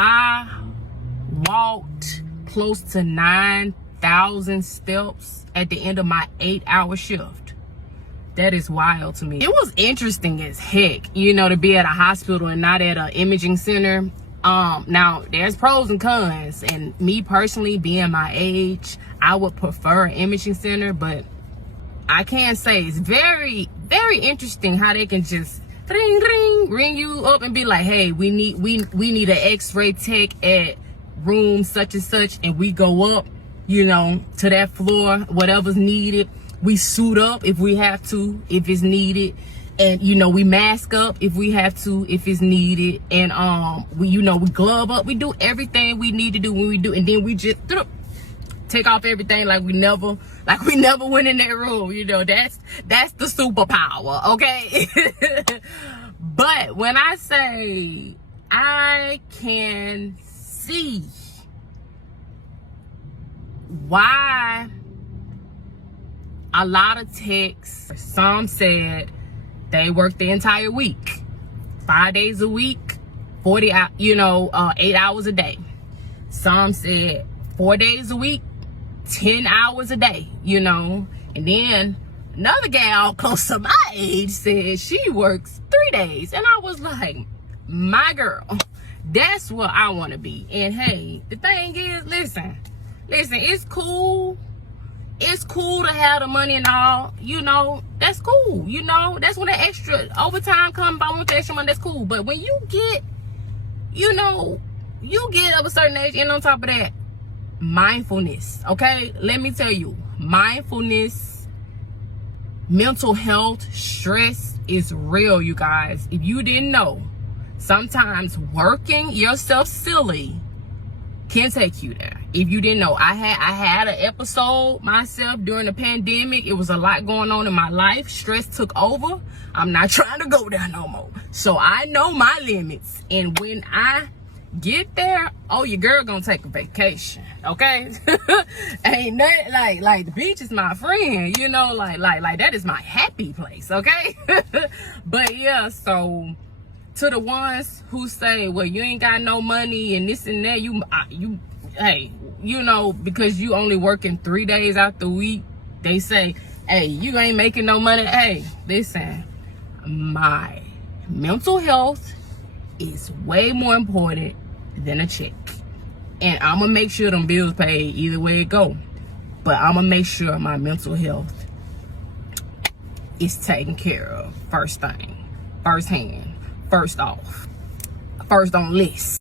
I walked close to 9,000 steps at the end of my 8-hour shift. That is wild to me. It was interesting as heck, you know, to be at a hospital and not at an imaging center. Now there's pros and cons, and me personally, being my age, I would prefer an imaging center, but I can say it's very, very interesting how they can just ring you up and be like, hey, we need an x-ray tech at room such and such, and we go up, you know, to that floor, whatever's needed. We suit up if we have to, if it's needed, and you know, we mask up if we have to, if it's needed, and we glove up. We do everything we need to do when we do, and then we just take off everything like we never went in that room. You know, that's the superpower, okay? But when I say I can see why a lot of techs, some said they work the entire week, 5 days a week, 8 hours a day. Some said 4 days a week, 10 hours a day, you know. And then another gal close to my age said she works 3 days. And I was like, my girl, that's what I want to be. And hey, the thing is, listen, it's cool. It's cool to have the money and all, you know, that's cool. You know, that's when the extra overtime comes. I want the extra money, that's cool. But when you get, you know, you get of a certain age, and on top of that, mindfulness, okay? Let me tell you, mindfulness, mental health, stress is real, you guys. If you didn't know, sometimes working yourself silly can take you there. If you didn't know, I had an episode myself during the pandemic. It was a lot going on in my life. Stress took over. I'm not trying to go there no more. So I know my limits. And when I get there, oh, your girl gonna take a vacation, okay? Ain't nothing like the beach is my friend, you know, like that is my happy place, okay? But yeah, so to the ones who say, well, you ain't got no money and this and that, hey, you know, because you only working 3 days out the week, they say, hey, you ain't making no money. Hey, listen, my mental health is way more important than a check. And I'm gonna make sure them bills paid either way it go. But I'm gonna make sure my mental health is taken care of first thing, first hand, first off, first on list.